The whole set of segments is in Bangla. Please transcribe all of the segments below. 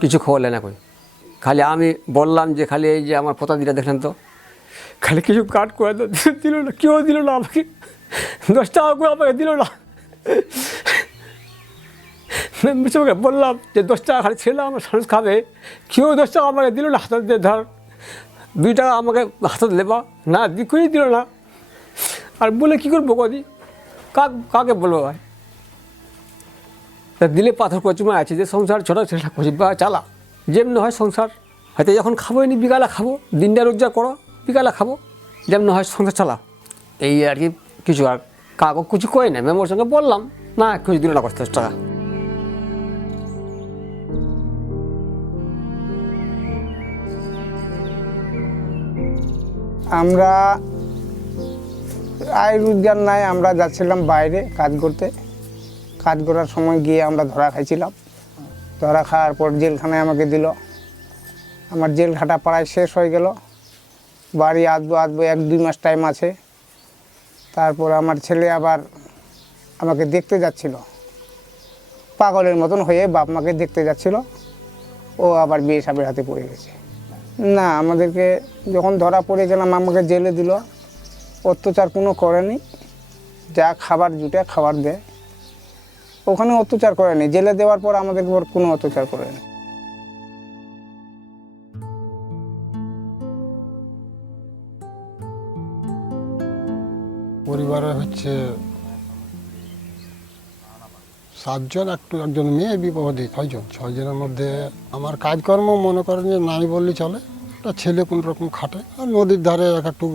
কিছু খবর নেয় না কই। খালি আমি বললাম যে খালি এই যে আমার পোতাদিটা দেখলেন তো, খালি কিছু কাট করে দিল না, কেউ দিল না আমাকে, 10 টাকা করে আমাকে দিল না। মিশোকে বললাম যে 10 টাকা খালি ছেলে আমার মানুষ খাবে, কেউ 10 টাকা আমাকে দিল না, হাতে দিয়ে ধর 2 টাকা আমাকে হাতে লেবা না, দিকুই দিল না। আর বলে কী করবো কদি, কাকে বলবো ভাই? তা দিলে পাথর কচুমা আছে যে সংসার ছোটো ছেলেটা করছি বা চালা, যেমনি হয় সংসার। হয়তো যখন খাবো নি বিকালে খাবো, দিনটা রোজগার করো, বিকালে খাবো, যেমন হয় সংসার চালা। এই আর কি, কিছু আর কাগজ কিছু কয় না। মেমোর সঙ্গে বললাম না, কিছু দিল না 10 টাকা। আমরা আয় রোজগার নাই, আমরা যাচ্ছিলাম বাইরে কাজ করতে। কাজ করার সময় গিয়ে আমরা ধরা খাইছিলাম। ধরা খাওয়ার পর জেলখানায় আমাকে দিল। আমার জেল খাটা প্রায় শেষ হয়ে গেল। বাড়ি আসবো 1-2 মাস টাইম আছে। তারপর আমার ছেলে আবার আমাকে দেখতে যাচ্ছিল, পাগলের মতন হয়ে বাপ মাকে দেখতে যাচ্ছিল। ও আবার বিয়ে সাবের হাতে পড়ে গেছে। না, আমাদেরকে যখন ধরা পড়ে গেলাম আমাকে জেলে দিল। অত্যাচার কোনো করেনি, যা খাবার জুটে খাবার দেয়, ওখানে অত্যাচার করেনি। জেলে দেওয়ার পর আমাদের উপর কোনো অত্যাচার করেনি। পরিবারে হচ্ছে 7 জন, একজন মেয়ে, বিবাহী 6 জন। 6 জনের মধ্যে আমার কাজকর্ম মনে করেন যে নাই বললে চলে। একটা ছেলে কোন রকম খাটে, আর নদীর ধারে একটু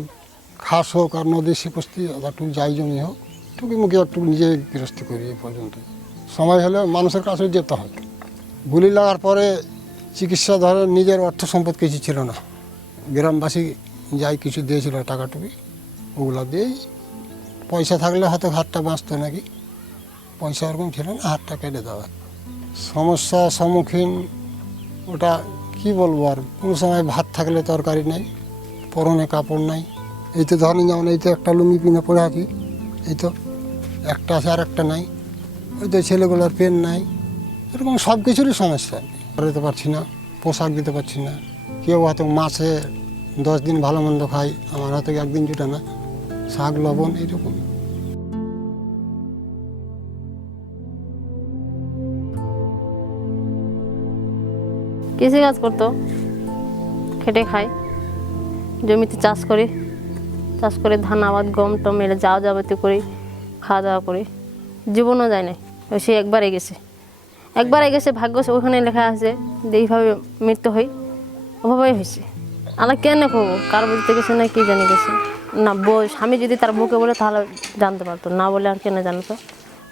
ঘাস হোক আর নদীর শিপস্তি একটু যাই জমি হোক, টুকি মুখে একটু নিজে গৃহস্থী করি। এই পর্যন্ত সময় হলে মানুষের কাছে যেতে হয়। গুলি লাগার পরে চিকিৎসা ধরে নিজের অর্থ সম্পদ কিছু ছিল না। গ্রামবাসী যাই কিছু দিয়েছিল টাকা টুকি, ওগুলো দিয়েই পয়সা থাকলে হয়তো হাতটা বাঁচতো নাকি। পয়সা ওরকম ছিল না, হাতটা কেটে দেওয়া। সমস্যার সম্মুখীন ওটা কি বলবো আর, কোনো সময় ভাত থাকলে তরকারি নেই, পরনে কাপড় নাই। এই তো ধরেন যেমন এই তো একটা লুঙ্গি পিনে পড়ে আছি, এই তো একটা আছে আর একটা নাই। ওই তো ছেলেগুলোর পেন নাই, এরকম সব কিছুরই সমস্যা। দিতে পারছি না, পোশাক দিতে পারছি না। কেউ হয়তো মাসে 10 দিন ভালো মন্দ খাই, আমার হয়তো 1 দিন জুটে না। শাক লবণ এইরকম। কৃষি কাজ করতো, খেটে খাই, জমিতে চাষ করি, চাষ করে ধান আবাদ গম টম এলে যাওয়া যাবতীয় করি, খাওয়া দাওয়া করি। জীবনও যায় না, সে একবারে গেছে, ভাগ্য ওখানে লেখা আছে যে এইভাবে মৃত্যু হয়, অভাবে হয়েছে। আল্লাহ কেন খাবো, কার বলতে গেছে না কি জানি গেছে না। স্বামী যদি তার বুকে বলে তাহলে জানতে পারতো, না বলে আর কেন জানতো।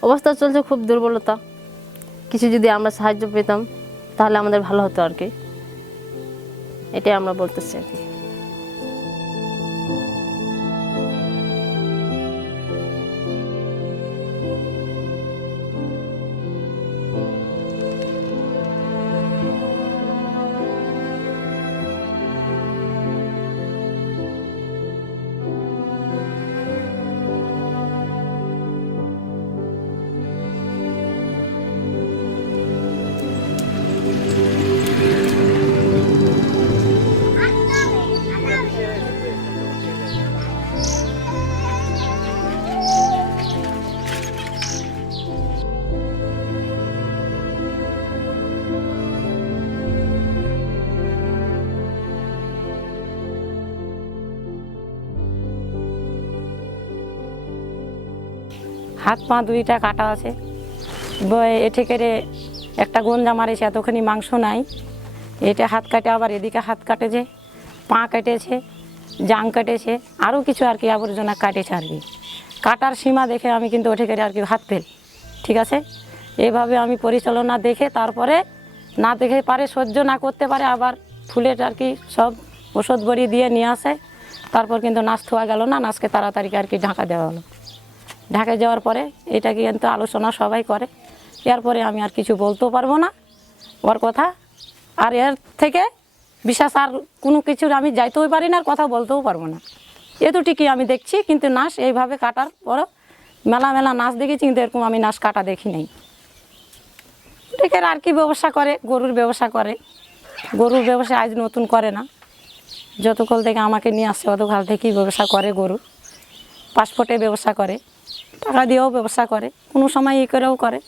অবস্থা চলছে খুব দুর্বলতা। কিছু যদি আমরা সাহায্য পেতাম তাহলে আমাদের ভালো হতো আর কি, এটাই আমরা বলতেছি আর কি। হাত পা 2টা কাটা আছে। এঠে কেটে একটা গঞ্জা মারেছে, এতখানি মাংস নাই। এটা হাত কাটে, আবার এদিকে হাত কাটেছে, পা কেটেছে, জাং কেটেছে, আরও কিছু আর কি আবর্জনা কাটেছে আর কি। কাটার সীমা দেখে আমি কিন্তু ওঠে কেটে আর কি হাত ফেল, ঠিক আছে। এভাবে আমি পরিচালনা দেখে, তারপরে না দেখে পারে, সহ্য না করতে পারে, আবার ফুলের আর কি সব ওষুধ বড়ি দিয়ে নিয়ে আসে। তারপর কিন্তু নাচ থোয়া গেল না, নাচকে তাড়াতাড়ি আর কি ঢাকা দেওয়া হলো। ঢাকা যাওয়ার পরে এটা কিন্তু আলোচনা সবাই করে। এরপরে আমি আর কিছু বলতেও পারবো না ওর কথা, আর এর থেকে বিশেষ আর কোনো কিছুর আমি যাইতেও পারি না, আর কথা বলতেও পারবো না। এতটুকুই আমি দেখছি। কিন্তু নাচ এইভাবে কাটার পরও মেলা নাচ দেখেছি, কিন্তু এরকম আমি নাচ কাটা দেখি নাই। থেকে আর কি ব্যবসা করে, গরুর ব্যবসা করে। গরুর ব্যবসা আজ নতুন করে না, যতকাল থেকে আমাকে নিয়ে আসছে অতকাল থেকেই ব্যবসা করে। গরু পাসপোর্টে ব্যবসা করে, টাকা দিয়েও ব্যবসা করে, কোনো সময় ই করেও করে।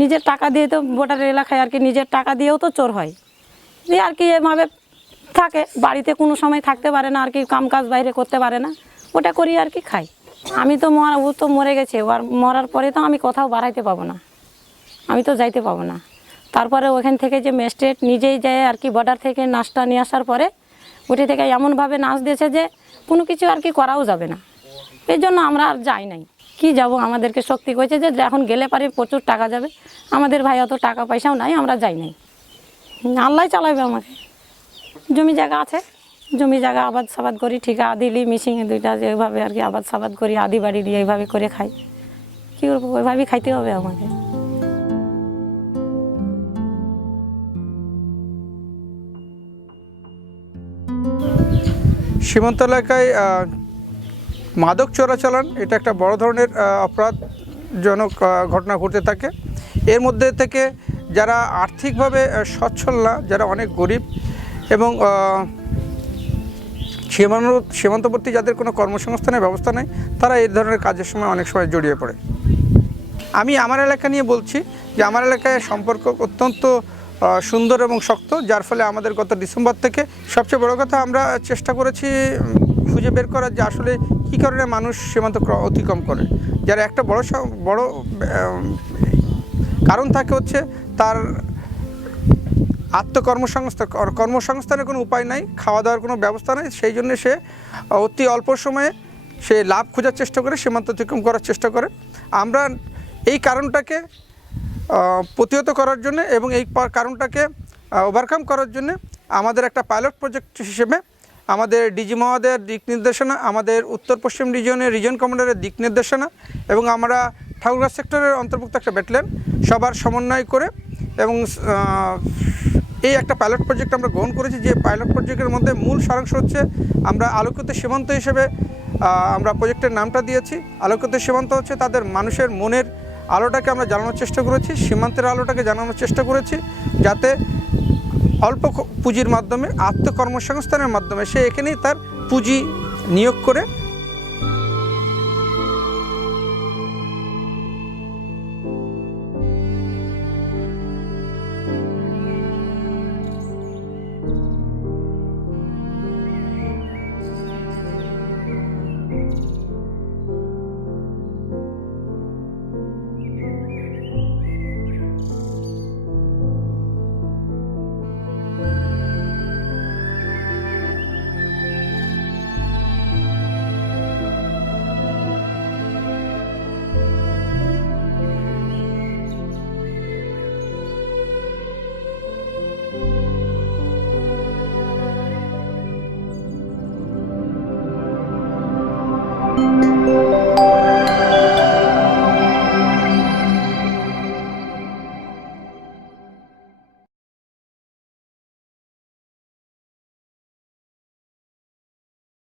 নিজের টাকা দিয়ে তো ভোটার এলাকায় আর কি নিজের টাকা দিয়েও তো চোর হয়, দিয়ে আর কি এভাবে থাকে। বাড়িতে কোনো সময় থাকতে পারে না আর কি, কাম কাজ বাইরে করতে পারে না, ওটা করি আর কি খাই। আমি তো ও তো মরে গেছে, আর মরার পরে তো আমি কোথাও বাড়াইতে পাবো না, আমি তো যাইতে পাবো না। তারপরে ওখান থেকে যে ম্যাজিস্ট্রেট নিজেই যায় আর কি বর্ডার থেকে নাচটা নিয়ে আসার পরে ওটি থেকে এমনভাবে নাচ দিয়েছে যে কোনো কিছু আর কি করাও যাবে না। এই জন্য আমরা আর যাই নাই। কি যাব, আমাদেরকে শক্তি করেছে যে এখন গেলে পারে প্রচুর টাকা যাবে। আমাদের ভাই অত টাকা পয়সাও নাই, আমরা যাই নাই। আল্লাহ চালাবে আমাকে। জমি জায়গা আছে, জমি জায়গা আবাদ সাবাদ করি, ঠিকা দিলি মিশিংয়ে দুইটা যেভাবে আর কি আবাদ সাবাদ করি, আদি বাড়ি দিয়ে এইভাবে করে খাই। কী করবো, ওইভাবেই খাইতে হবে আমাকে। সীমান্ত এলাকায় মাদক চোরাচালান এটা একটা বড় ধরনের অপরাধজনক ঘটনা ঘটতে থাকে। এর মধ্যে থেকে যারা আর্থিকভাবে সচ্ছল না, যারা অনেক গরিব এবং সীমান্তবর্তী যাদের কোনো কর্মসংস্থানের ব্যবস্থা নেই, তারা এই ধরনের কাজের সময় অনেক সময় জড়িয়ে পড়ে। আমি আমার এলাকা নিয়ে বলছি যে আমার এলাকায় সম্পর্ক অত্যন্ত সুন্দর এবং শক্ত, যার ফলে আমাদের গত ডিসেম্বর থেকে সবচেয়ে বড় কথা আমরা চেষ্টা করেছি খুঁজে বের করার যে আসলে কী কারণে মানুষ সীমান্ত অতিক্রম করে। যার একটা বড় কারণ থাকে হচ্ছে তার কর্মসংস্থানের কোনো উপায় নাই, খাওয়া দাওয়ার কোনো ব্যবস্থা নেই, সেই জন্য সে অতি অল্প সময়ে সে লাভ খোঁজার চেষ্টা করে, সীমান্ত অতিক্রম করার চেষ্টা করে। আমরা এই কারণটাকে প্রতিহত করার জন্য এবং এই কারণটাকে ওভারকাম করার জন্য আমাদের একটা পাইলট প্রজেক্ট হিসেবে আমাদের ডিজি মহোদয়ের দিক নির্দেশনা, আমাদের উত্তর পশ্চিম রিজিয়নের রিজন কমান্ডারের দিক নির্দেশনা এবং আমরা ঠাকুরগাঁ সেক্টরের অন্তর্ভুক্ত একটা ব্যাটালিয়ন সবার সমন্বয় করে এবং এই একটা পাইলট প্রজেক্ট আমরা গ্রহণ করেছি। যে পাইলট প্রজেক্টের মধ্যে মূল সারাংশ হচ্ছে আমরা আলোকিত সীমান্ত হিসেবে আমরা প্রজেক্টের নামটা দিয়েছি। আলোকিত সীমান্ত হচ্ছে তাদের মানুষের মনের আলোটাকে আমরা জ্বালানোর চেষ্টা করেছি, সীমান্তের আলোটাকে জানানোর চেষ্টা করেছি, যাতে অল্প পুঁজির মাধ্যমে আত্মকর্মসংস্থানের মাধ্যমে সে এখানেই তার পুঁজি নিয়োগ করে